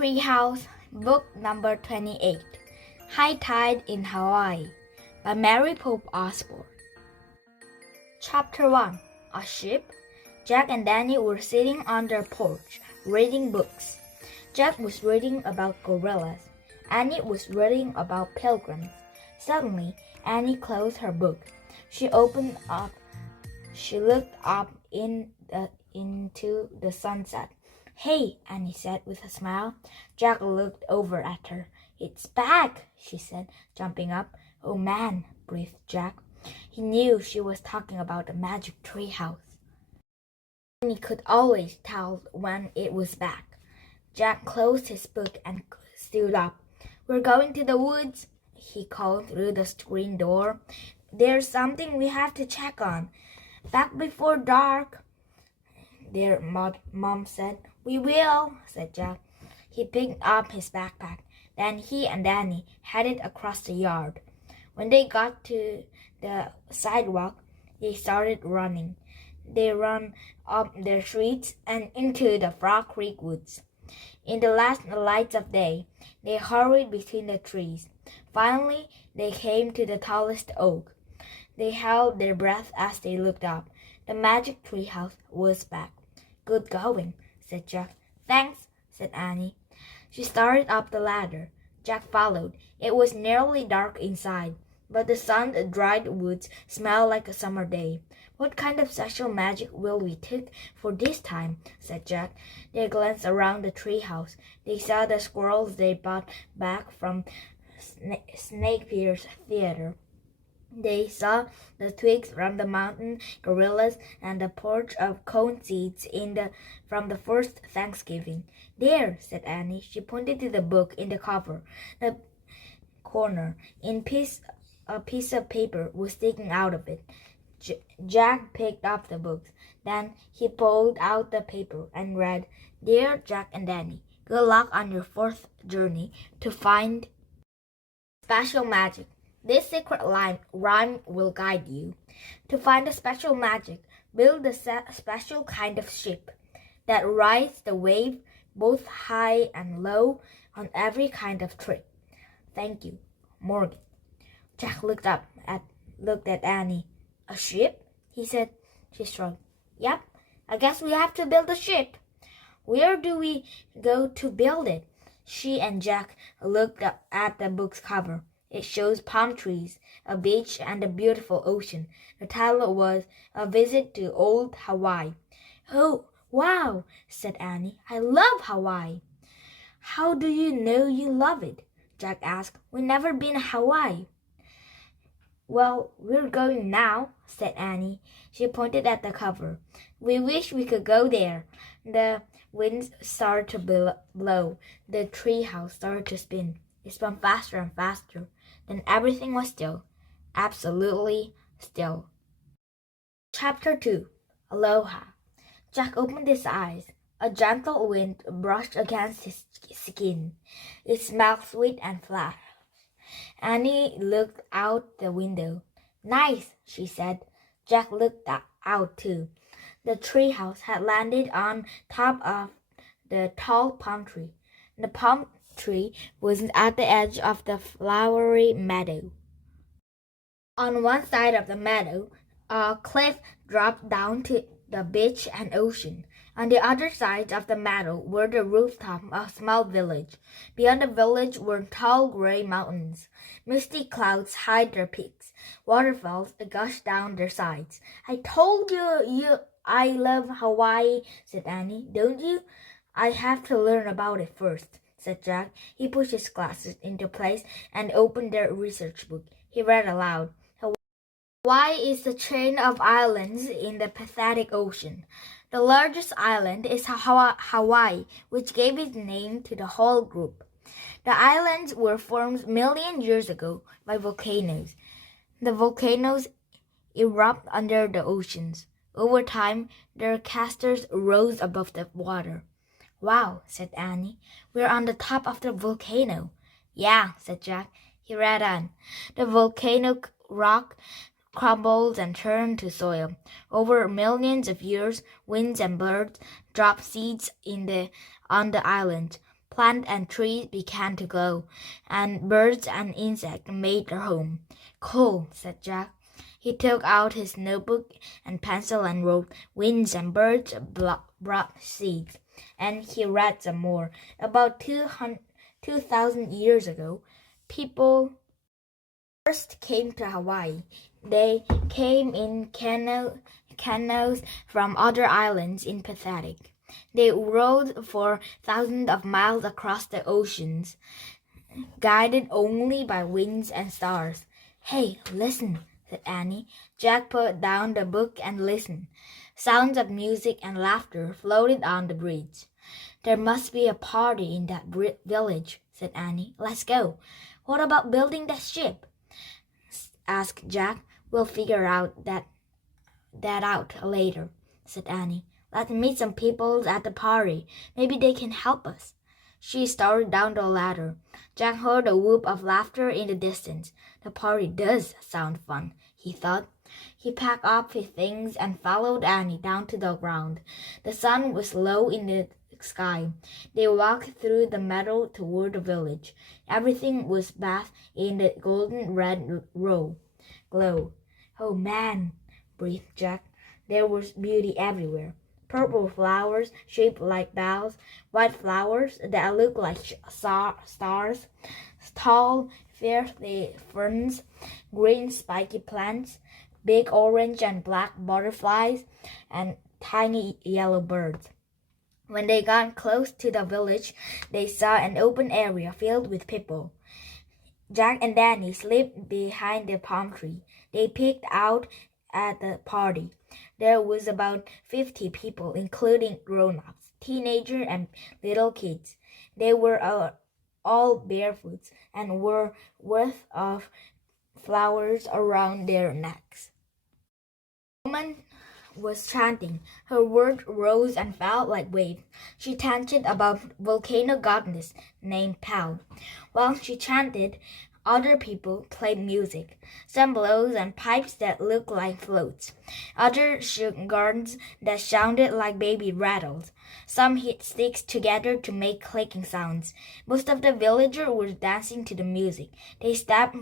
Treehouse, Book Number 28, High Tide in Hawwaii, by Mary Pope Osborne. Chapter 1, A Ship. Jack and Danny were sitting on their porch, reading books. Jack was reading about gorillas. Annie was reading about pilgrims. Suddenly, Annie closed her book. She opened up. She looked up into the sunset. "Hey," Annie said with a smile. Jack looked over at her. "It's back," she said, jumping up. "Oh man," breathed Jack. He knew she was talking about the magic treehouse. Annie could always tell when it was back. Jack closed his book and stood up. "We're going to the woods," he called through the screen door. "There's something we have to check on. Back before dark." "Their Mom said." "We will," said Jack. He picked up his backpack. Then he and Danny headed across the yard. When they got to the sidewalk, they started running. They ran up the streets and into the Frog Creek woods. In the last lights of day, they hurried between the trees. Finally, they came to the tallest oak. They held their breath as they looked up. The magic treehouse was back. "Good going," said Jack. "Thanks," said Annie. She started up the ladder. Jack followed. It was nearly dark inside, but the sun-dried woods smelled like a summer day. "What kind of special magic will we take for this time?" said Jack. They glanced around the treehouse. They saw the squirrels they brought back from Snake Pierce Theater. They saw the twigs from the mountain gorillas and the porch of cone seeds from the first Thanksgiving. "There," said Annie. She pointed to the book in the cover. The corner, a piece of paper was sticking out of it. Jack picked up the book. Then he pulled out the paper and read, "Dear Jack and Danny, good luck on your fourth journey to find special magic. This secret rhyme will guide you. To find the special magic, build a special kind of ship that rides the wave both high and low on every kind of trip. Thank you, Morgan." Jack looked at Annie. "A ship?" he said. She shrugged. "Yep, I guess we have to build a ship. Where do we go to build it?" She and Jack looked up at the book's cover. It shows palm trees, a beach, and a beautiful ocean. The title was A Visit to Old Hawwaii. "Oh, wow," said Annie. "I love Hawwaii." "How do you know you love it?" Jack asked. "We've never been to Hawwaii." "Well, we're going now," said Annie. She pointed at the cover. "We wish we could go there." The wind started to blow. The treehouse started to spin. It spun faster and faster. Then everything was still. Absolutely still. Chapter 2, Aloha. Jack opened his eyes. A gentle wind brushed against his skin. It smelled sweet and fresh. Annie looked out the window. "Nice," she said. Jack looked out too. The treehouse had landed on top of the tall palm tree. The palm tree was at the edge of the flowery meadow. On one side of the meadow, a cliff dropped down to the beach and ocean. On the other side of the meadow were the rooftops of a small village. Beyond the village were tall gray mountains. Misty clouds hid their peaks. Waterfalls gushed down their sides. "I told you I love Hawwaii," said Annie. "Don't you?" "I have to learn about it first," said Jack. He pushed his glasses into place and opened their research book. He read aloud. "Hawwaii is a chain of islands in the Pacific Ocean. The largest island is Hawwaii, which gave its name to the whole group. The islands were formed million years ago by volcanoes. The volcanoes erupt under the oceans. Over time, their casters rose above the water." "Wow," said Annie. "We're on the top of the volcano." "Yeah," said Jack. He read on. "The volcano rock crumbled and turned to soil. Over millions of years, winds and birds dropped seeds on the island. Plants and trees began to glow, and birds and insects made their home. Cool, said Jack. He took out his notebook and pencil and wrote, Winds and birds brought seeds. And he read some more. About 2,000 years ago, people first came to Hawaii. They came in canoes from other islands in Pacific. They rowed for thousands of miles across the oceans, guided only by winds and stars. Hey, listen, said Annie. Jack put down the book and listened. Sounds of music and laughter floated on the bridge. There must be a party in that village, said Annie. Let's go. What about building the ship? Asked Jack. We'll figure that out later, said Annie. Let's meet some people at the party. Maybe they can help us. She started down the ladder. Jack heard a whoop of laughter in the distance. The party does sound fun, he thought. He packed up his things and followed Annie down to the ground. The sun was low in the sky. They walked through the meadow toward the village. Everything was bathed in the golden red glow. Oh man, breathed Jack. There was beauty everywhere. Purple flowers shaped like bells, white flowers that looked like stars, tall, fierce ferns, green spiky plants, big orange and black butterflies, and tiny yellow birds. When they got close to the village, they saw an open area filled with people. Jack and Danny slipped behind the palm tree. They peeked out at the party. There was about 50 people, including grown-ups, teenagers, and little kids. They were all barefoot and wore wreaths of flowers around their necks. The woman was chanting. Her words rose and fell like waves. She chanted about volcano goddess named Pal. While she chanted, other people played music. Some blows and pipes that looked like floats. Others shook gourds that sounded like baby rattles. Some hit sticks together to make clicking sounds. Most of the villagers were dancing to the music. They stepped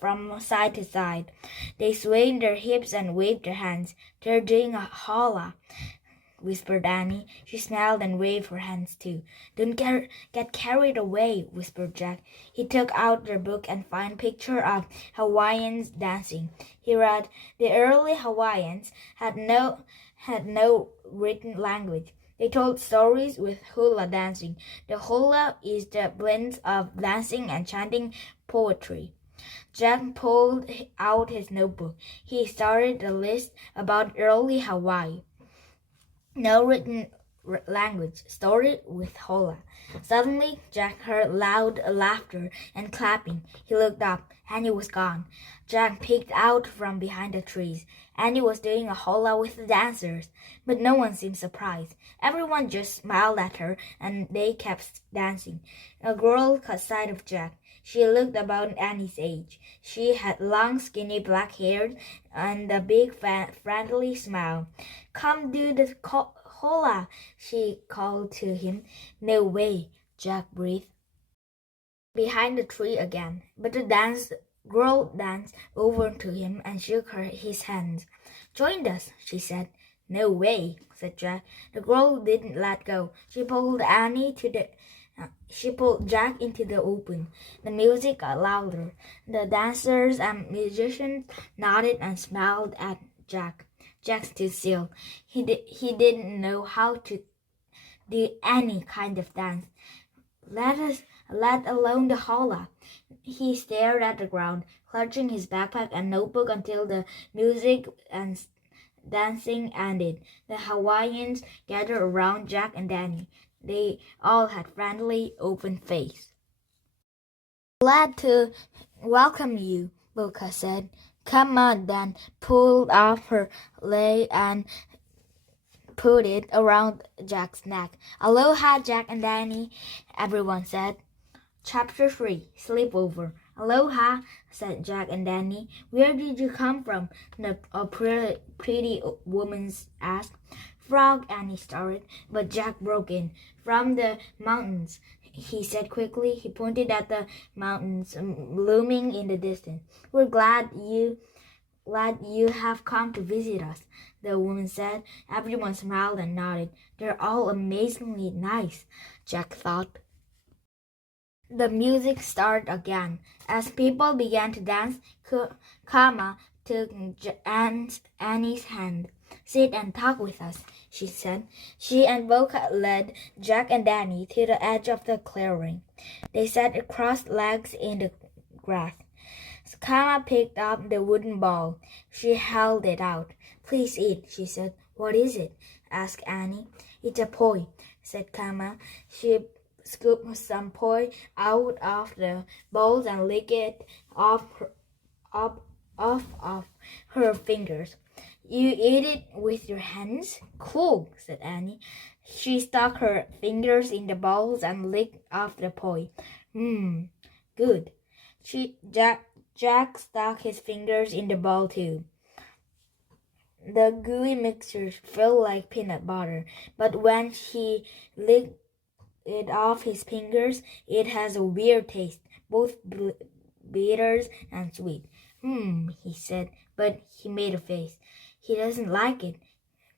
from side to side. They swayed their hips and waved their hands. They're doing a hula, whispered Annie. She smiled and waved her hands too. Don't get carried away, whispered Jack. He took out their book and found a picture of Hawaiians dancing. He read, the early Hawaiians had no written language. They told stories with hula dancing. The hula is the blend of dancing and chanting poetry. Jack pulled out his notebook. He started a list about early Hawaii. No written language, story with hula. Suddenly, Jack heard loud laughter and clapping. He looked up. Annie was gone. Jack peeked out from behind the trees. Annie was doing a hula with the dancers, but no one seemed surprised. Everyone just smiled at her, and they kept dancing. A girl caught sight of Jack. She looked about Annie's age. She had long, skinny black hair and a big, friendly smile. Come do the hula, she called to him. No way, Jack breathed. Behind the tree again, but the girl danced over to him and shook his hand. Join us, she said. No way, said Jack. The girl didn't let go. She pulled Jack into the open. The music got louder. The dancers and musicians nodded and smiled at Jack. Jack stood still. He didn't know how to do any kind of dance, let alone the hula. He stared at the ground, clutching his backpack and notebook until the music and dancing ended. The Hawaiians gathered around Jack and Danny. They all had friendly, open faces. Glad to welcome you, Boca said. Come on, then, pulled off her lei and put it around Jack's neck. Aloha, Jack and Danny, everyone said. Chapter 3, Sleepover. Aloha, said Jack and Danny. Where did you come from? A pretty woman asked. Frog, Annie started, but Jack broke in. From the mountains. he said quickly. He pointed at the mountains looming in the distance. We're glad you have come to visit us, the woman said. Everyone smiled and nodded. They're all amazingly nice, Jack thought. The music started again. As people began to dance, Kama took Annie's hand. Sit and talk with us, she said. She and Boca led Jack and Danny to the edge of the clearing. They sat crossed legs in the grass. Kama picked up the wooden ball. She held it out. Please eat, she said. What is it? Asked Annie. It's a poi, said Kama. She scooped some poi out of the bowl and licked it off of her fingers. You eat it with your hands? Cool, said Annie. She stuck her fingers in the bowls and licked off the poi. Good. Jack stuck his fingers in the bowl too. The gooey mixture felt like peanut butter, but when he licked it off his fingers, it has a weird taste, both bitter and sweet. He said, but he made a face. He doesn't like it,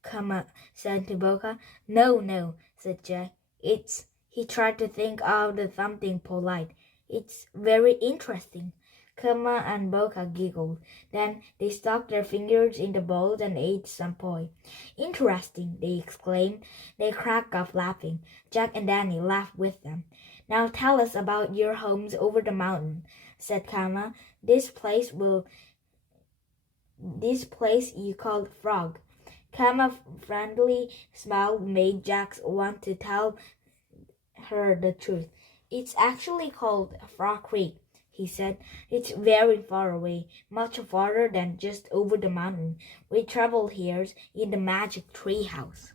Kama said to Boca. No, said Jack. He tried to think of something polite. It's very interesting. Kama and Boca giggled. Then they stuck their fingers in the bowls and ate some poi. Interesting, they exclaimed. They cracked up laughing. Jack and Danny laughed with them. Now tell us about your homes over the mountain, said Kama. This place you called Frog. Kama's friendly smile made Jack want to tell her the truth. It's actually called Frog Creek, he said. It's very far away, much farther than just over the mountain. We traveled here in the magic tree house.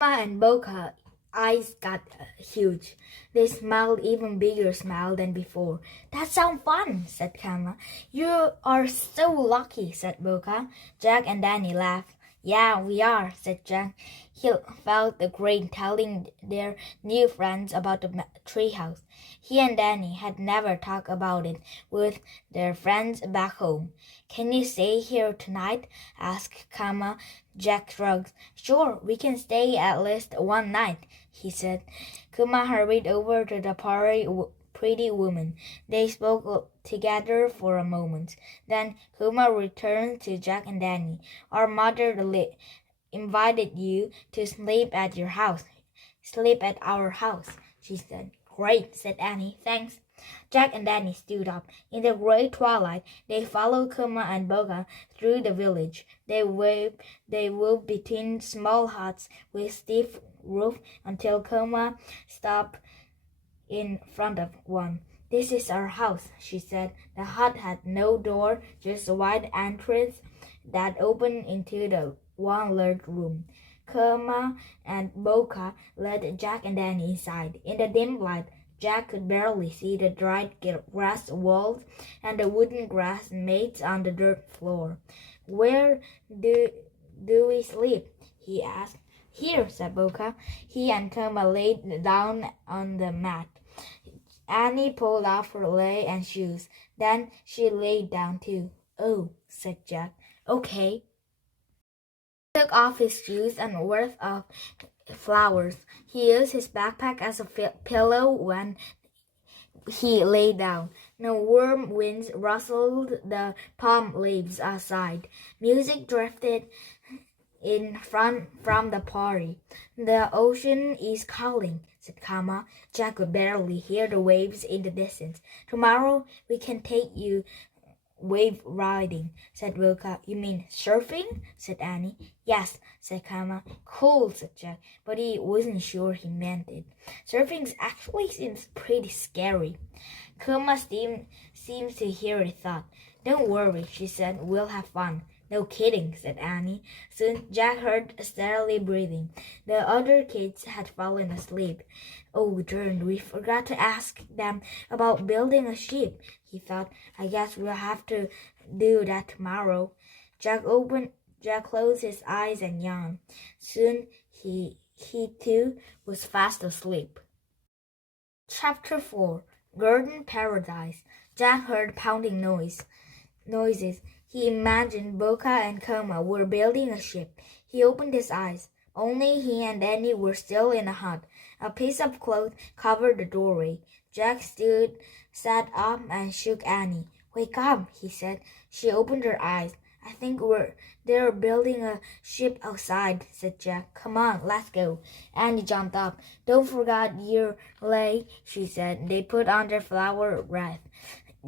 Kama and Boca eyes got huge. They smiled even bigger smile than before. That sounds fun, said Kama. You are so lucky, said Boca. Jack and Danny laughed. Yeah, we are, said Jack. He felt great telling their new friends about the treehouse. He and Danny had never talked about it with their friends back home. Can you stay here tonight? Asked Kama. Jack shrugged. Sure, we can stay at least one night, he said. Kama hurried over to the pretty woman. They spoke together for a moment. Then Kuma returned to Jack and Danny. Our mother invited you to sleep at your house. Sleep at our house, she said. Great, said Annie. Thanks. Jack and Danny stood up. In the gray twilight, they followed Kuma and Boga through the village. They moved between small huts with stiff roofs until Kuma stopped in front of one. This is our house, she said. The hut had no door, just a wide entrance that opened into the one large room. Kuma and Boka led Jack and Danny inside. In the dim light, Jack could barely see the dried grass walls and the wooden grass mats on the dirt floor. Where do we sleep? He asked. Here, said Boka. He and Kuma laid down on the mat. Annie pulled off her lei and shoes. Then she lay down too. Oh, said Jack. Okay. He took off his shoes and worth of flowers. He used his backpack as a pillow when he lay down. No warm winds rustled the palm leaves outside. Music drifted in from the party. The ocean is calling, said Kama. Jack could barely hear the waves in the distance. Tomorrow we can take you wave riding, said Wilka. You mean surfing? Said Annie. Yes, said Kama. Cool, said Jack, but he wasn't sure he meant it. Surfing actually seems pretty scary. Kama seems to hear a thought. Don't worry, she said. We'll have fun. No kidding, said Annie. Soon Jack heard steadily breathing. The other kids had fallen asleep. Oh, darn, we forgot to ask them about building a ship, he thought. I guess we'll have to do that tomorrow. Jack closed his eyes and yawned. Soon he too was fast asleep. Chapter 4 Garden Paradise. Jack heard pounding noises. He imagined Boca and Coma were building a ship. He opened his eyes. Only he and Annie were still in the hut. A piece of cloth covered the doorway. Jack sat up and shook Annie. "Wake up," he said. She opened her eyes. "I think they're building a ship outside," said Jack. "Come on, let's go." Annie jumped up. "Don't forget your lei," she said. They put on their flower wreath.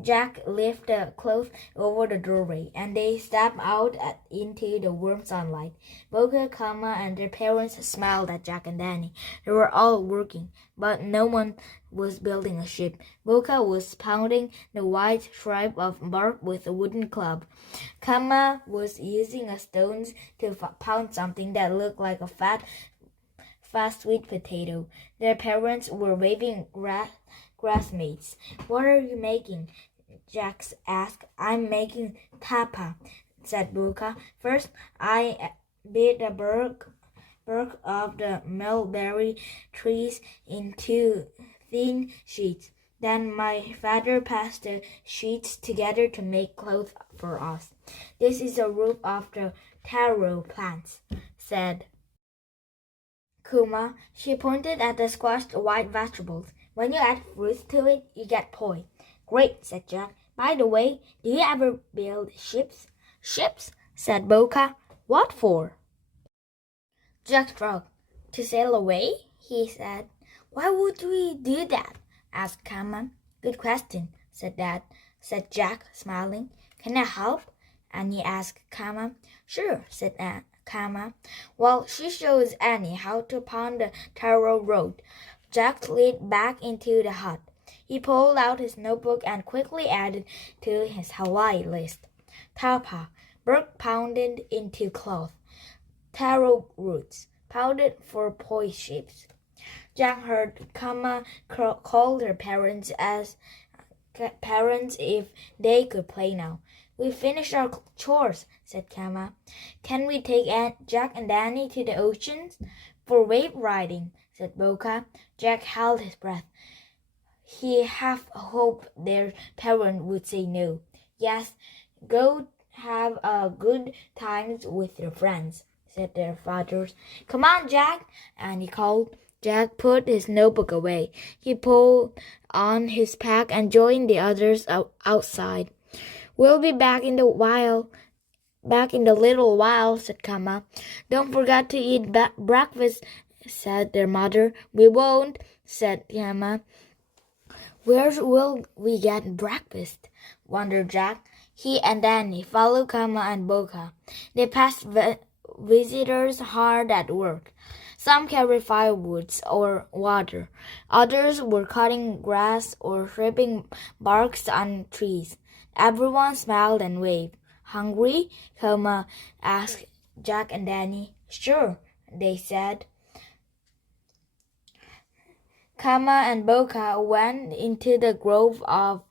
Jack lifted the cloth over the doorway, and they stepped out into the warm sunlight. Boca, Kama, and their parents smiled at Jack and Danny. They were all working, but no one was building a ship. Boca was pounding the white stripe of bark with a wooden club. Kama was using a stone to pound something that looked like a fat sweet potato. Their parents were waving grassmates. "What are you making?" Jack asked. "I'm making tapa," said Boca. "First, I beat the bark of the mulberry trees into thin sheets. Then my father passed the sheets together to make clothes for us. This is a roof of the taro plants," said Kuma. She pointed at the squashed white vegetables. "When you add fruits to it, you get poi." "Great," said Jack. "By the way, do you ever build ships?" "Ships?" said Boca. "What for?" Jack shrugged. "To sail away," he said. "Why would we do that?" asked Kama. "Good question," said Jack, smiling. "Can I help?" Annie asked Kama. "Sure," said Kama. While she shows Annie how to pound the taro road, Jack slid back into the hut. He pulled out his notebook and quickly added to his Hawwaii list. Tapa, bark pounded into cloth. Taro roots, pounded for poi shapes. Jack heard Kama call their parents if they could play now. "We finished our chores," said Kama. "Can we take Jack and Danny to the oceans?" "For wave riding," said Boca. Jack held his breath. He half hoped their parent would say no. "Yes, go have a good time with your friends," said their fathers. "Come on, Jack," Annie called. Jack put his notebook away. He pulled on his pack and joined the others outside. "We'll be back in the little while," said Kama. "Don't forget to eat breakfast," said their mother. "We won't," said Kama. "Where will we get breakfast?" wondered Jack. He and Danny followed Kama and Boca. They passed visitors hard at work. Some carried firewoods or water. Others were cutting grass or stripping barks on trees. Everyone smiled and waved. "Hungry?" Kama asked Jack and Danny. "Sure," they said. Kama and Boca went into the grove of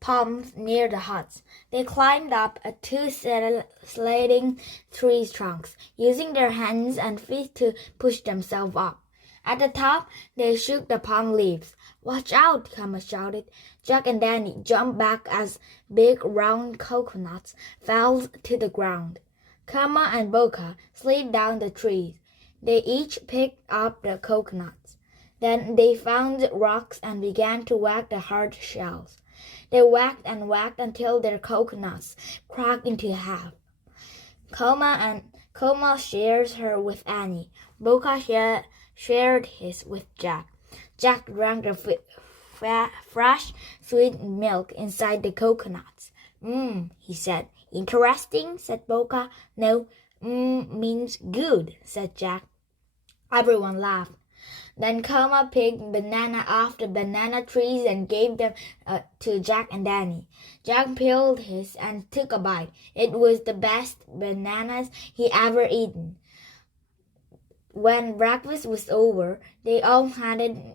palms near the huts. They climbed up two sliding tree trunks, using their hands and feet to push themselves up. At the top, they shook the palm leaves. "Watch out!" Kama shouted. Jack and Danny jumped back as big round coconuts fell to the ground. Kama and Boca slid down the trees. They each picked up the coconuts. Then they found rocks and began to whack the hard shells. They whacked and whacked until their coconuts cracked into half. Koma shares her with Annie. Boca shared his with Jack. Jack drank the fresh, sweet milk inside the coconuts. He said. "Interesting," said Boca. "No, means good," said Jack. Everyone laughed. Then Kama picked banana off the banana trees and gave them to Jack and Danny. Jack peeled his and took a bite. It was the best bananas he ever eaten. When breakfast was over, they all handed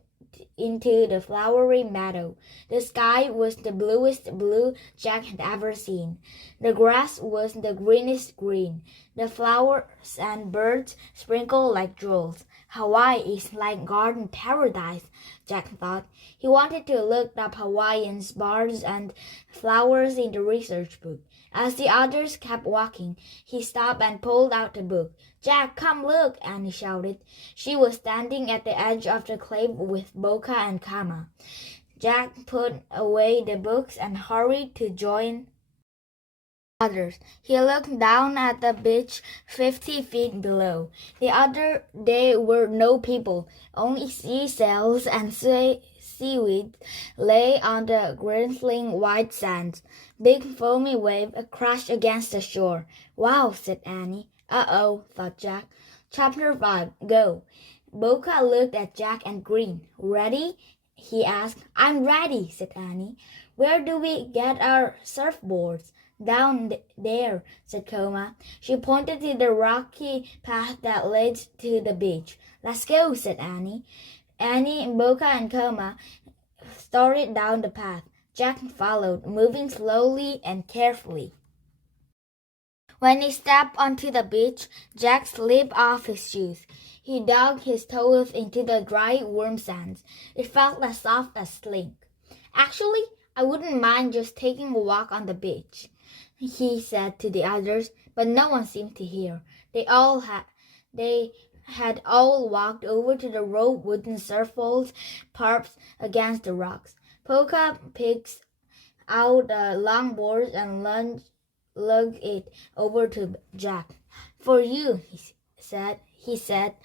into the flowery meadow. The sky was the bluest blue Jack had ever seen. The grass was the greenest green. The flowers and birds sprinkled like jewels. Hawwaii is like garden paradise, Jack thought. He wanted to look up Hawaiians, birds, and flowers in the research book. As the others kept walking, he stopped and pulled out the book. Jack, come look, Annie shouted. She was standing at the edge of the cave with Boca and Kama. Jack put away the books and hurried to join others. He looked down at the beach 50 feet below. There were no people, only seashells and seaweed lay on the glistening white sands. Big foamy wave crashed against the shore. Wow, said Annie. Uh-oh, thought Jack. Chapter 5, Go. Boca looked at Jack and grinned. Ready? He asked. I'm ready, said Annie. Where do we get our surfboards? Down there, said Koma. She pointed to the rocky path that led to the beach. Let's go, said Annie. Annie, Boca, and Koma started down the path. Jack followed, moving slowly and carefully. When he stepped onto the beach, Jack slipped off his shoes. He dug his toes into the dry, warm sands. It felt as soft as slink. Actually, I wouldn't mind just taking a walk on the beach, he said to the others, but no one seemed to hear. They had all walked over to the rope wooden surfboards parked against the rocks. Polka picked out a long board and lugged it over to Jack. For you, he said.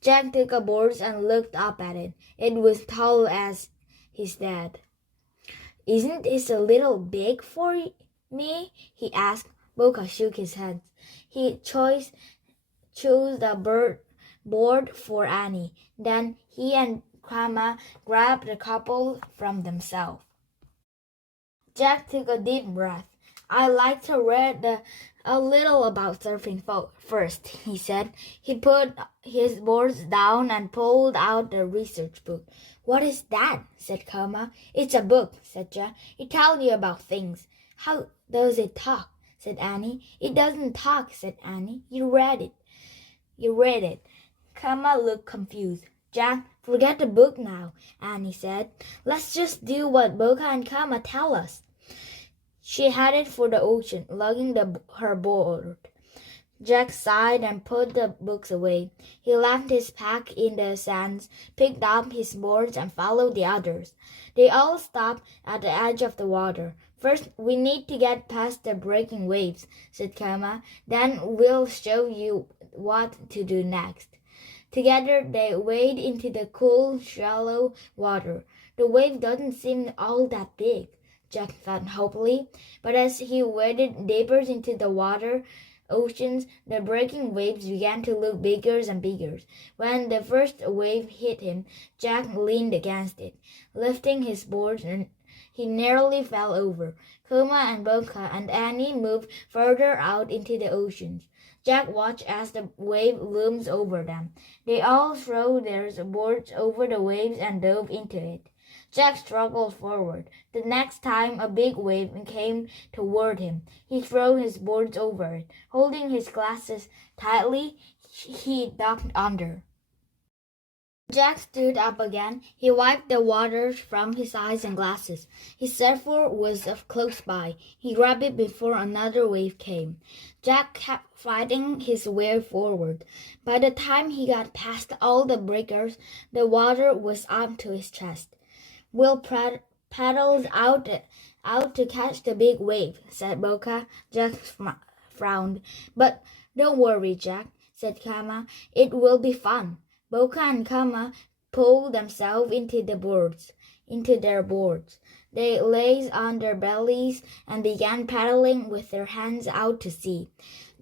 Jack took a board and looked up at it. It was tall as his dad. Isn't this a little big for me? He asked. Boca shook his head. He chose the board for Annie. Then he and Kama grabbed the couple from themselves. Jack took a deep breath. I like to read a little about surfing first, he said. He put his boards down and pulled out the research book. What is that? Said Kama. It's a book, said Jack. It tells you about things. How does it talk? Said Annie. It doesn't talk, said Annie. You read it. Kama looked confused. Jack, forget the book now, Annie said. Let's just do what Boca and Kama tell us. She headed for the ocean, lugging her board. Jack sighed and put the books away. He left his pack in the sands, picked up his boards, and followed the others. They all stopped at the edge of the water. First, we need to get past the breaking waves, said Kama. Then we'll show you what to do next. Together, they waded into the cool, shallow water. The wave doesn't seem all that big, Jack thought hopefully. But as he waded deeper into the oceans, the breaking waves began to look bigger and bigger. When the first wave hit him, Jack leaned against it. Lifting his board, he nearly fell over. Koma and Boca and Annie moved further out into the oceans. Jack watched as the wave loomed over them. They all threw their boards over the waves and dove into it. Jack struggled forward. The next time a big wave came toward him, he threw his boards over it. Holding his glasses tightly, he ducked under. Jack stood up again. He wiped the water from his eyes and glasses. His surfboard was close by. He grabbed it before another wave came. Jack kept fighting his way forward. By the time he got past all the breakers, the water was up to his chest. We'll paddle out to catch the big wave, said Boca. Jack frowned. But don't worry, Jack, said Kama. It will be fun. Boca and Kama pulled themselves into their boards. They lay on their bellies and began paddling with their hands out to sea.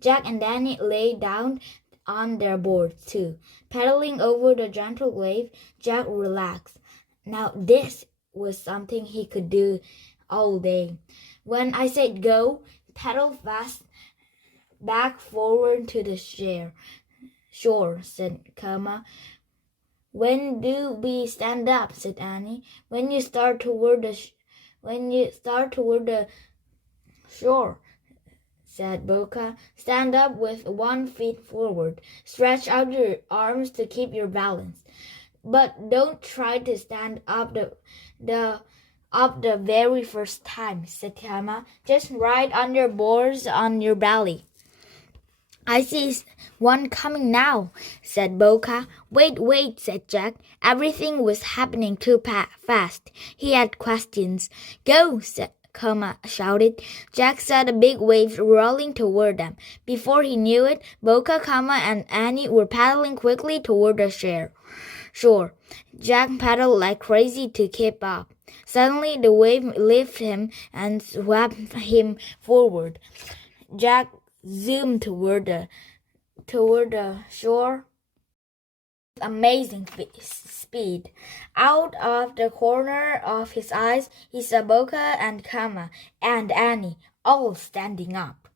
Jack and Danny lay down on their boards too. Paddling over the gentle wave, Jack relaxed. Now this was something he could do all day. When I said go, paddle fast back forward to the shore, said Kama. When do we stand up? Said Annie. When you start toward the shore, said Boca. Stand up with 1 foot forward. Stretch out your arms to keep your balance. But don't try to stand up the very first time, said Tama. Just right on your boards on your belly. I see one coming now, said Boca. Wait, said Jack. Everything was happening too fast. He had questions. Go, said Koma shouted. Jack saw the big waves rolling toward them. Before he knew it, Boca, Kama, and Annie were paddling quickly toward the shore. Jack paddled like crazy to keep up. Suddenly, the wave lifted him and swept him forward. Jack zoomed toward the shore with amazing speed. Out of the corner of his eyes, he saw Boca and Kama and Annie all standing up.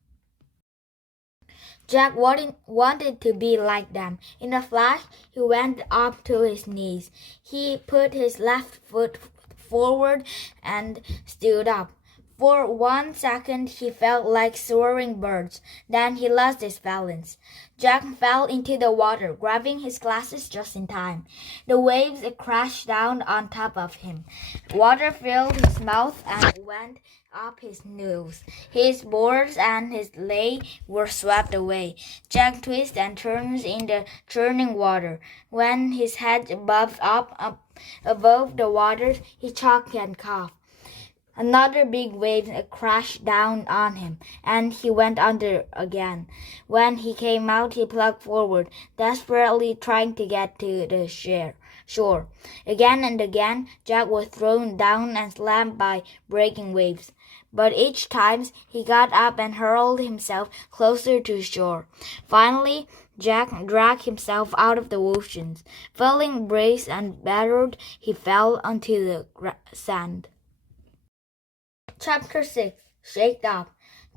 Jack wanted to be like them. In a flash, he went up to his knees. He put his left foot forward and stood up. For 1 second, he felt like soaring birds. Then he lost his balance. Jack fell into the water, grabbing his glasses just in time. The waves crashed down on top of him. Water filled his mouth and went up his nose. His boards and his lei were swept away. Jack twisted and turned in the churning water. When his head bobbed up above the water, he choked and coughed. Another big wave crashed down on him, and he went under again. When he came out, he plugged forward, desperately trying to get to the shore. Again and again, Jack was thrown down and slammed by breaking waves. But each time, he got up and hurled himself closer to shore. Finally, Jack dragged himself out of the oceans. Feeling bruised and battered, he fell onto the sand. Chapter 6. Shaked Up.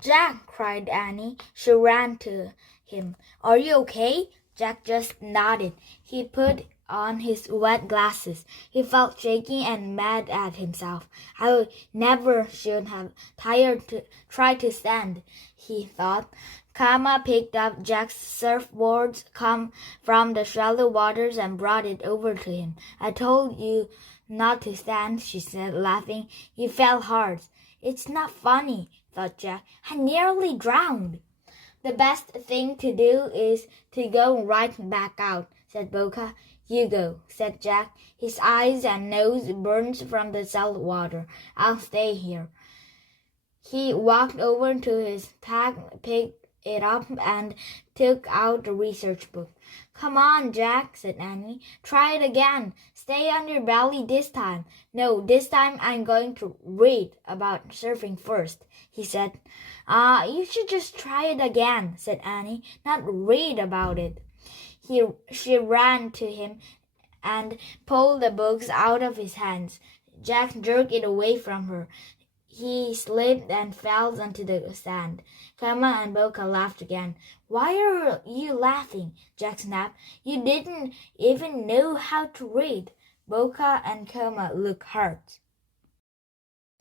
Jack, cried Annie. She ran to him. Are you okay? Jack just nodded. He put on his wet glasses. He felt shaky and mad at himself. I never should have tried to stand, he thought. Kama picked up Jack's surfboard from the shallow waters and brought it over to him. I told you not to stand, she said, laughing. You fell hard. It's not funny, thought Jack. I nearly drowned. The best thing to do is to go right back out, said Boca. You go, said Jack. His eyes and nose burned from the salt water. I'll stay here. He walked over to his pack, picked it up, and took out the research book. Come on, Jack, said Annie. Try it again. Stay on your belly this time. No, this time I'm going to read about surfing first, he said. You should just try it again, said Annie, not read about it. She ran to him and pulled the books out of his hands. Jack jerked it away from her. He slipped and fell onto the sand. Kama and Boca laughed again. Why are you laughing? Jack snapped. You didn't even know how to read. Boca and Kama looked hurt.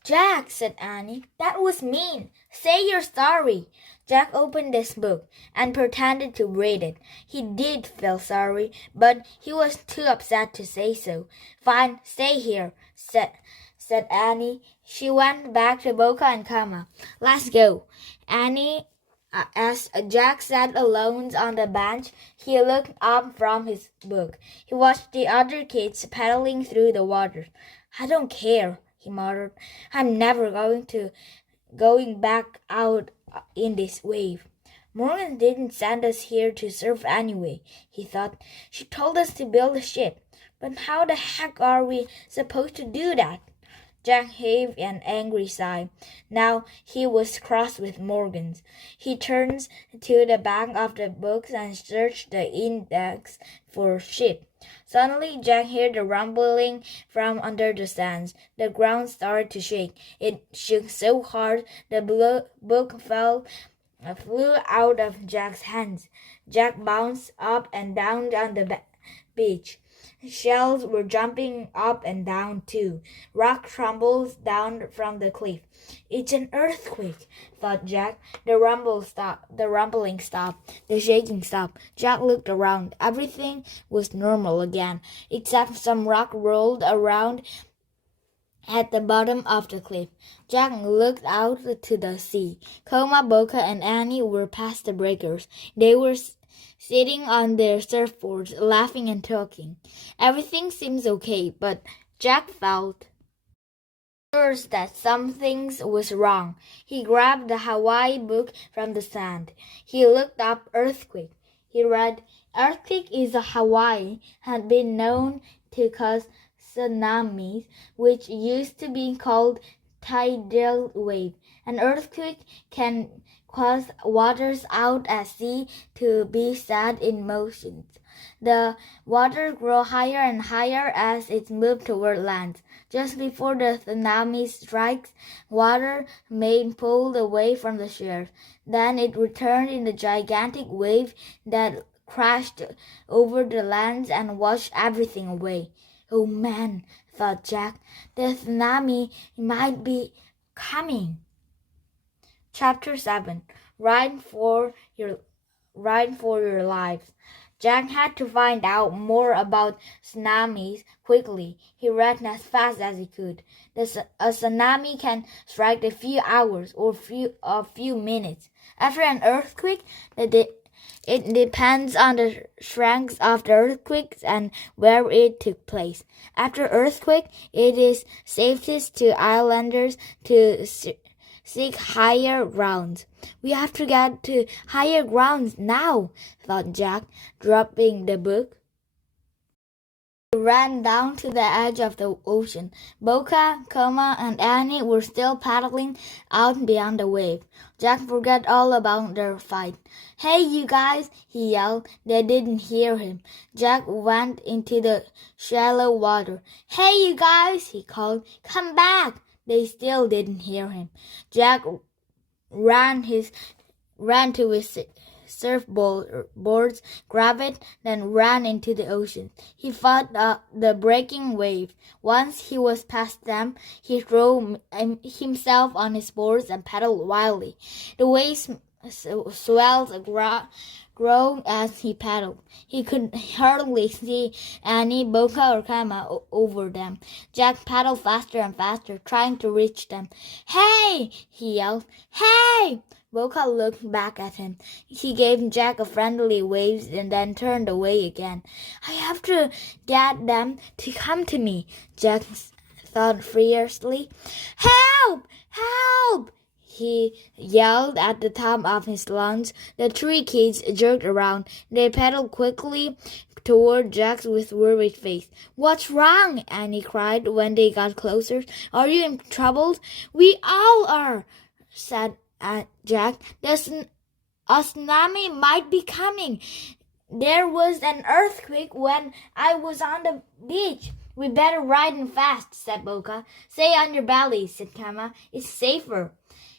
Jack, said Annie, that was mean. Say you're sorry. Jack opened this book and pretended to read it. He did feel sorry, but he was too upset to say so. Fine, stay here, said Annie. She went back to Boca and Kama. Let's go. Annie, as Jack sat alone on the bench, he looked up from his book. He watched the other kids paddling through the water. I don't care, he muttered. I'm never going back out in this wave. Morgan didn't send us here to surf anyway, he thought. She told us to build a ship. But how the heck are we supposed to do that? Jack heaved an angry sigh. Now he was cross with Morgan. He turned to the back of the books and searched the index for ship. Suddenly, Jack heard a rumbling from under the sands. The ground started to shake. It shook so hard the book flew out of Jack's hands. Jack bounced up and down on the beach. Shells were jumping up and down too. Rock tumbles down from the cliff. It's an earthquake, thought Jack. The rumbling stopped. The shaking stopped. Jack looked around. Everything was normal again, except some rock rolled around at the bottom of the cliff. Jack looked out to the sea. Coma, Boca, and Annie were past the breakers. They were sitting on their surfboards, laughing and talking. Everything seems okay, but Jack felt sure that something was wrong. He grabbed the Hawwaii book from the sand. He looked up earthquake. He read, "Earthquake is a Hawwaii had been known to cause tsunamis, which used to be called tidal wave. An earthquake can cause waters out at sea to be set in motion. The water grows higher and higher as it moves toward land. Just before the tsunami strikes, water may pulled away from the shore. Then it returned in a gigantic wave that crashed over the land and washed everything away." "Oh man," thought Jack, "the tsunami might be coming." Chapter 7. Ride for your lives. Jack had to find out more about tsunamis quickly. He ran as fast as he could. A tsunami can strike a few hours or a few minutes. After an earthquake, it depends on the strength of the earthquake and where it took place. After earthquake, it is safest to islanders to seek higher grounds. "We have to get to higher grounds now," thought Jack, dropping the book. He ran down to the edge of the ocean. Boca, Coma, and Annie were still paddling out beyond the wave. Jack forgot all about their fight. "Hey, you guys!" he yelled. They didn't hear him. Jack went into the shallow water. "Hey, you guys!" he called. "Come back!" They still didn't hear him. Jack ran to his surfboards, grabbed it, then ran into the ocean. He fought the breaking wave. Once he was past them, he threw himself on his boards and paddled wildly. The waves swelled grow as he paddled. He could hardly see Annie, Boca, or Kama over them. Jack paddled faster and faster, trying to reach them. "Hey!" he yelled. "Hey!" Boca looked back at him. He gave Jack a friendly wave and then turned away again. "I have to get them to come to me," Jack thought fiercely. "Help! Help!" he yelled at the top of his lungs. The three kids jerked around. They paddled quickly toward Jack with worried face. "What's wrong?" Annie cried when they got closer. "Are you in trouble?" "We all are," said Jack. "A tsunami might be coming. There was an earthquake when I was on the beach." "We better ride in fast," said Boca. "Stay on your belly," said Kama. "It's safer."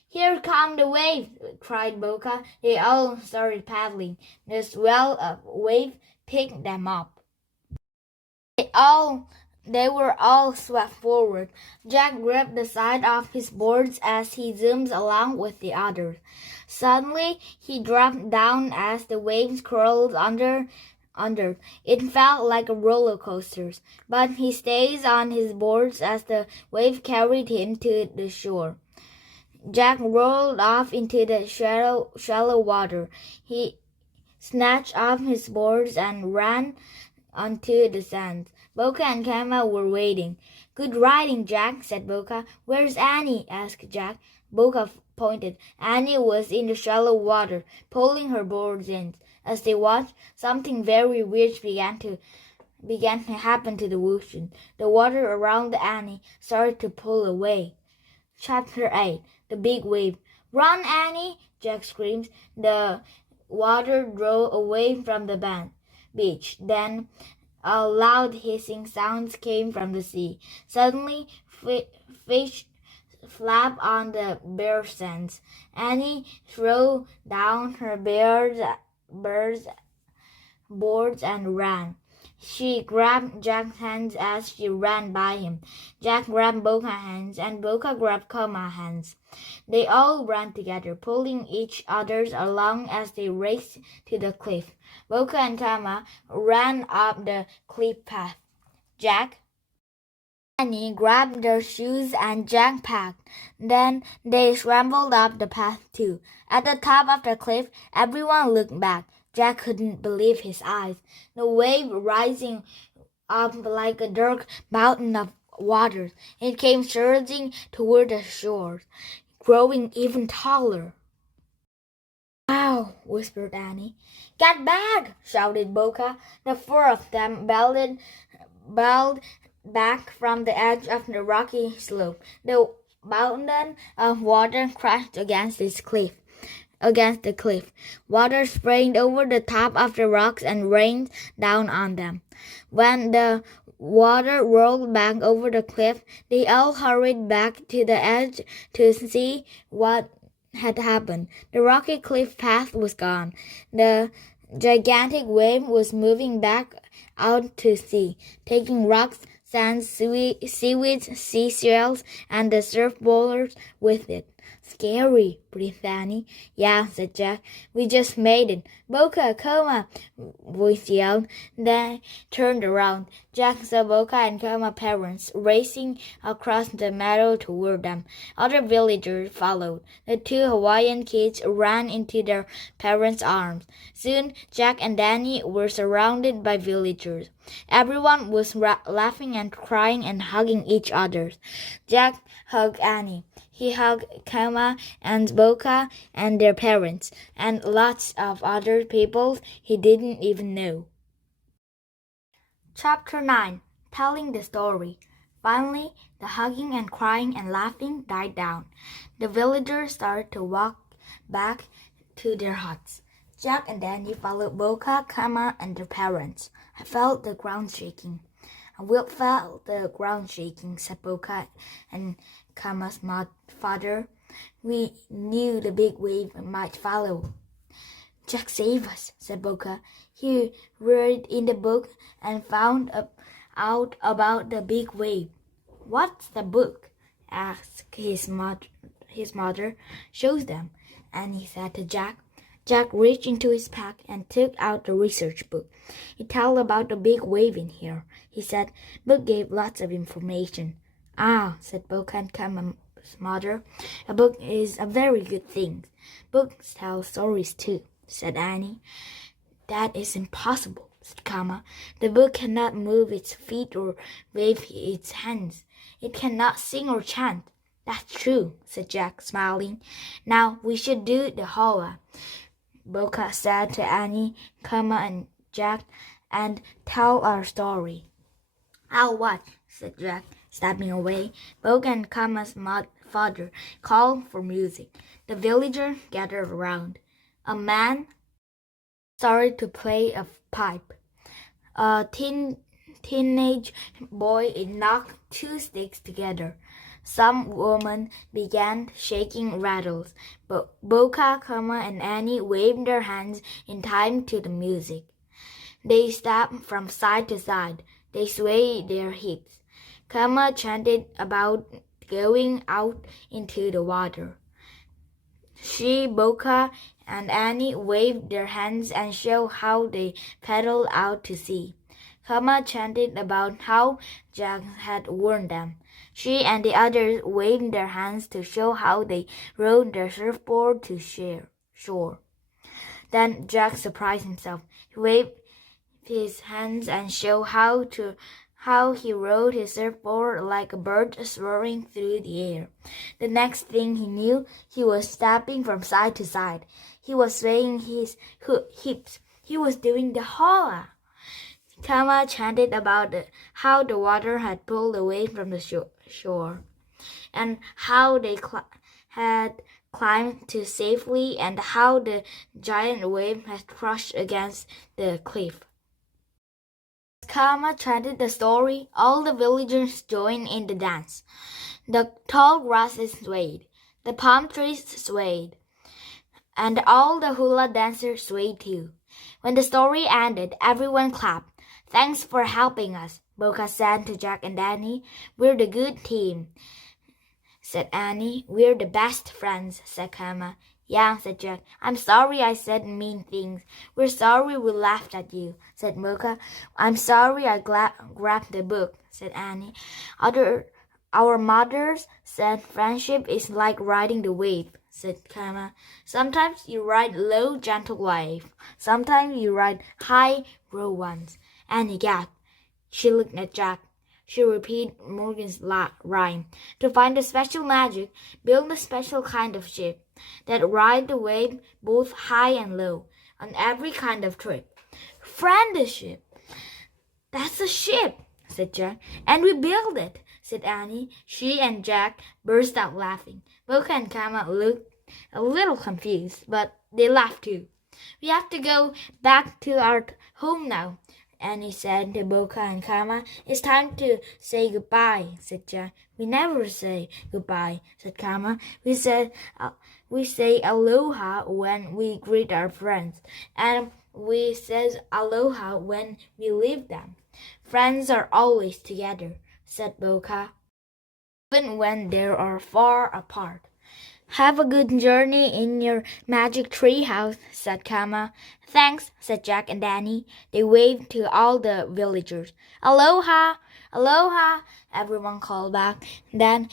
"Here come the waves!" cried Boca. They all started paddling. The swell of wave picked them up. They were all swept forward. Jack gripped the side of his boards as he zoomed along with the others. Suddenly, he dropped down as the waves curled under. It felt like a roller coaster, but he stayed on his boards as the wave carried him to the shore. Jack rolled off into the shallow water. He snatched off his boards and ran onto the sand. Boca and Kama were waiting. "Good riding, Jack," said Boca. "Where's Annie?" asked Jack. Boca pointed. Annie was in the shallow water, pulling her boards in. As they watched, something very weird began to happen to the ocean. The water around Annie started to pull away. Chapter 8. The Big Wave. "Run, Annie!" Jack screamed. The water drove away from the beach. Then a loud hissing sound came from the sea. Suddenly, fish flapped on the bare sands. Annie threw down her boards and ran. She grabbed Jack's hands as she ran by him. Jack grabbed Boca's hands and Boca grabbed Kama's hands. They all ran together, pulling each other along as they raced to the cliff. Boca and Kama ran up the cliff path. Jack and Annie grabbed their shoes and Jack packed. Then they scrambled up the path too. At the top of the cliff, everyone looked back. Jack couldn't believe his eyes. The wave rising up like a dark mountain of water. It came surging toward the shore, growing even taller. "Wow!" whispered Annie. "Get back!" shouted Boca. The four of them bailed back from the edge of the rocky slope. The mountain of water crashed against the cliff. Water sprayed over the top of the rocks and rained down on them. When the water rolled back over the cliff, they all hurried back to the edge to see what had happened. The rocky cliff path was gone. The gigantic wave was moving back out to sea, taking rocks, sand, seaweeds, seashells, and the surf boulders with it. "Scary," breathed Annie. "Yeah," said Jack. "We just made it." "Boca, Koma!" voice yelled. They turned around. Jack saw Boca and Koma parents racing across the meadow toward them. Other villagers followed. The two Hawaiian kids ran into their parents' arms. Soon, Jack and Danny were surrounded by villagers. Everyone was laughing and crying and hugging each other. Jack hugged Annie. He hugged Kama and Boca and their parents, and lots of other people he didn't even know. Chapter 9. Telling the Story. Finally, the hugging and crying and laughing died down. The villagers started to walk back to their huts. Jack and Danny followed Boca, Kama, and their parents. "I felt the ground shaking." "And Will felt the ground shaking," said Boca and Kama's father. "We knew the big wave might follow." "Jack saved us," said Boca. "He read in the book and found out about the big wave." "What's the book?" asked his mother. "Shows them," and he said to Jack. Jack reached into his pack and took out the research book. "It tells about the big wave in here," he said. "Book gave lots of information." "Ah," said Boca and Kama's mother. "A book is a very good thing." "Books tell stories too," said Annie. "That is impossible," said Kama. "The book cannot move its feet or wave its hands. It cannot sing or chant." "That's true," said Jack, smiling. "Now we should do the Hawwaii," Boca said to Annie, Kama, and Jack, "and tell our story." "I'll what?" said Jack, stepping away. Boca and Kama's father called for music. The villagers gathered around. A man started to play a pipe. A teenage boy knocked two sticks together. Some women began shaking rattles, but Boca, Kama, and Annie waved their hands in time to the music. They stepped from side to side. They swayed their hips. Kama chanted about going out into the water. She, Boca, and Annie waved their hands and showed how they paddled out to sea. Kama chanted about how Jack had warned them. She and the others waved their hands to show how they rode their surfboard to shore. Then Jack surprised himself. He waved his hands and showed how he rode his surfboard like a bird soaring through the air. The next thing he knew, he was stepping from side to side. He was swaying his hips. He was doing the Hawwaii. Tama chanted about how the water had pulled away from the shore, and how they had climbed to safely, and how the giant wave had crashed against the cliff. As Kama chanted the story, all the villagers joined in the dance. The tall grasses swayed, the palm trees swayed, and all the hula dancers swayed too. When the story ended, everyone clapped. Thanks for helping us, Boca said to Jack and Danny. We're the good team, said Annie. We're the best friends, said Kama. Yeah, said Jack. I'm sorry I said mean things. We're sorry we laughed at you, said Mocha. I'm sorry I grabbed the book, said Annie. Our mothers said friendship is like riding the wave, said Kama. Sometimes you ride low, gentle wave. Sometimes you ride high, row ones. Annie gasped. She looked at Jack. She repeated Morgan's rhyme. To find the special magic, build a special kind of ship that ride the wave both high and low on every kind of trip. Friendship. That's a ship, said Jack. And we build it, said Annie. She and Jack burst out laughing. Mocha and Kama looked a little confused, but they laughed too. We have to go back to our home now, Annie said to Boca and Kama. It's time to say goodbye, said Jack. We never say goodbye, said Kama. We say aloha when we greet our friends, and we say aloha when we leave them. Friends are always together, said Boca, even when they are far apart. Have a good journey in your magic tree house, said Kama. Thanks, said Jack and Danny. They waved to all the villagers. Aloha! Aloha! Everyone called back. Then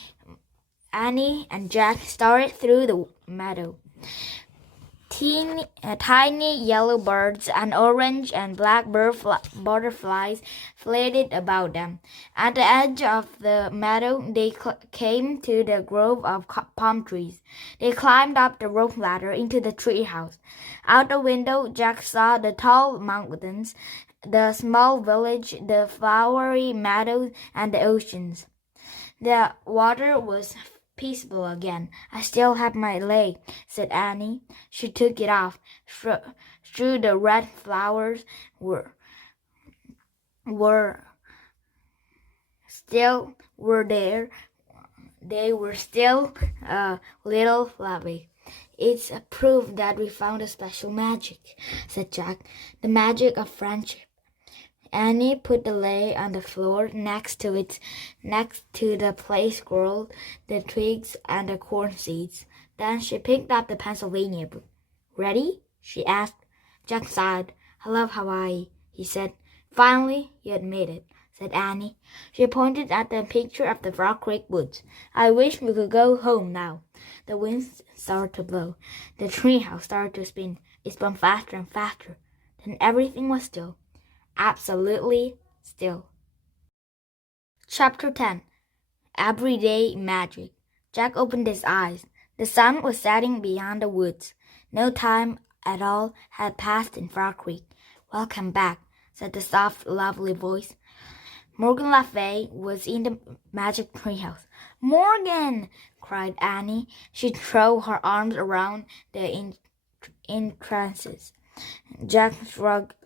Annie and Jack started through the meadow. Tiny yellow birds and orange and black butterflies flitted about them. At the edge of the meadow, they came to the grove of palm trees. They climbed up the rope ladder into the tree house. Out the window, Jack saw the tall mountains, the small village, the flowery meadows, and the oceans. The water was peaceful again. I still have my leg, said Annie. She took it off. Through the red flowers were there. They were still a little fluffy. It's a proof that we found a special magic, said Jack. The magic of friendship. Annie put the lei on the floor next to the place growed the twigs and the corn seeds. Then she picked up the Pennsylvania book. Ready? She asked. Jack sighed. I love Hawwaii, he said. Finally, you admit it, said Annie. She pointed at the picture of the Frog Creek woods. I wish we could go home now. The wind started to blow. The treehouse started to spin. It spun faster and faster. Then everything was still. Absolutely still. Chapter 10. Everyday Magic. Jack opened his eyes. The sun was setting beyond the woods. No time at all had passed in Frog Creek. Welcome back, said the soft, lovely voice. Morgan Le Fay was in the magic treehouse. Morgan! Cried Annie. She threw her arms around the entrances. Jack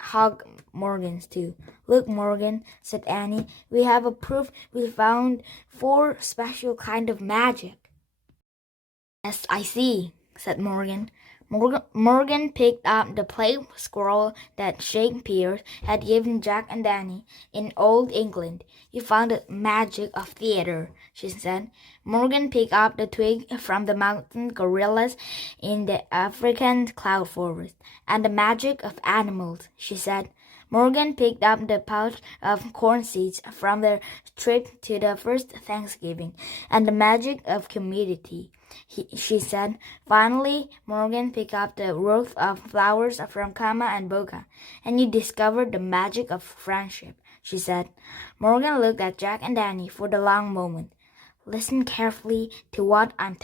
hugged Morgan's too. Look, Morgan, said Annie, we have a proof we found 4 special kind of magic. Yes, I see, said Morgan. Morgan picked up the play scroll that Shakespeare had given Jack and Danny in Old England. You found the magic of theater, she said. Morgan picked up the twig from the mountain gorillas in the African cloud forest, and the magic of animals, she said. Morgan picked up the pouch of corn seeds from their trip to the first Thanksgiving, and the magic of community, she said. Finally, Morgan picked up the wreath of flowers from Kama and Boca, and you discovered the magic of friendship, she said. Morgan looked at Jack and Danny for the long moment. Listen carefully to what I'm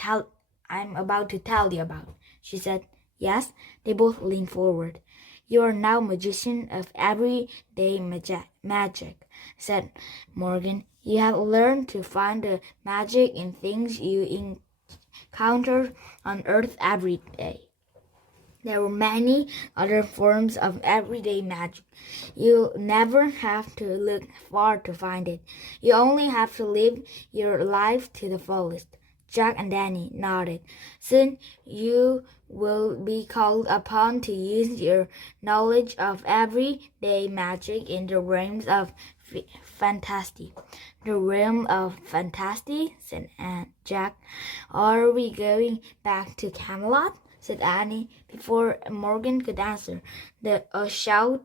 about to tell you about, she said. Yes, they both leaned forward. You are now magician of everyday magic, said Morgan. You have learned to find the magic in things you encounter on Earth every day. There are many other forms of everyday magic. You never have to look far to find it. You only have to live your life to the fullest. Jack and Danny nodded. Soon you will be called upon to use your knowledge of everyday magic in the realms of fantasy. The realm of fantasy, said Jack. Are we going back to Camelot? Said Annie. Before Morgan could answer, a shout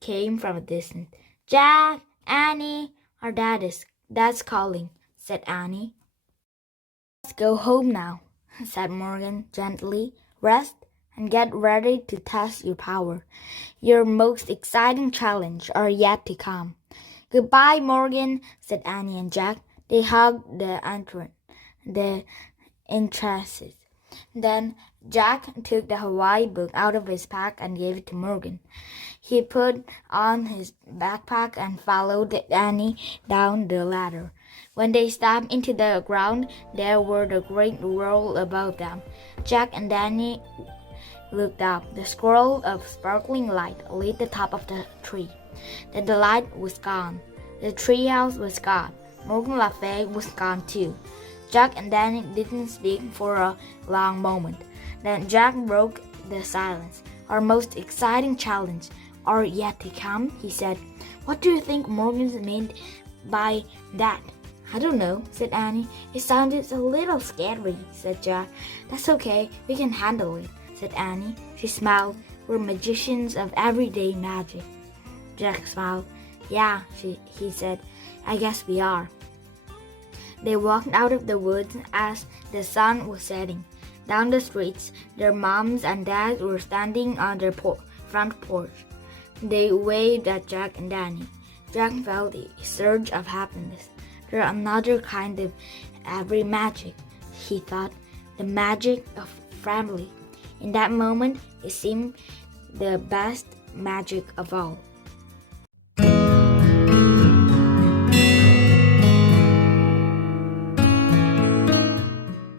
came from a distance. Jack! Annie! Our dad's calling, said Annie. Let's go home now, said Morgan gently. Rest and get ready to test your power. Your most exciting challenge are yet to come. Goodbye, Morgan, said Annie and Jack. They hugged the entrances. Then Jack took the Hawwaii book out of his pack and gave it to Morgan. He put on his backpack and followed Annie down the ladder. When they stepped into the ground, there were the great world above them. Jack and Danny looked up. The swirl of sparkling light lit the top of the tree. Then the light was gone. The treehouse was gone. Morgan Le Fay was gone too. Jack and Danny didn't speak for a long moment. Then Jack broke the silence. Our most exciting challenge are yet to come, he said. What do you think Morgan meant by that? I don't know, said Annie. It sounded a little scary, said Jack. That's okay, we can handle it, said Annie. She smiled. We're magicians of everyday magic. Jack smiled. Yeah, he said. I guess we are. They walked out of the woods as the sun was setting. Down the streets, their moms and dads were standing on their front porch. They waved at Jack and Danny. Jack felt a surge of happiness. There's another kind of every magic, he thought, the magic of family. In that moment, it seemed the best magic of all.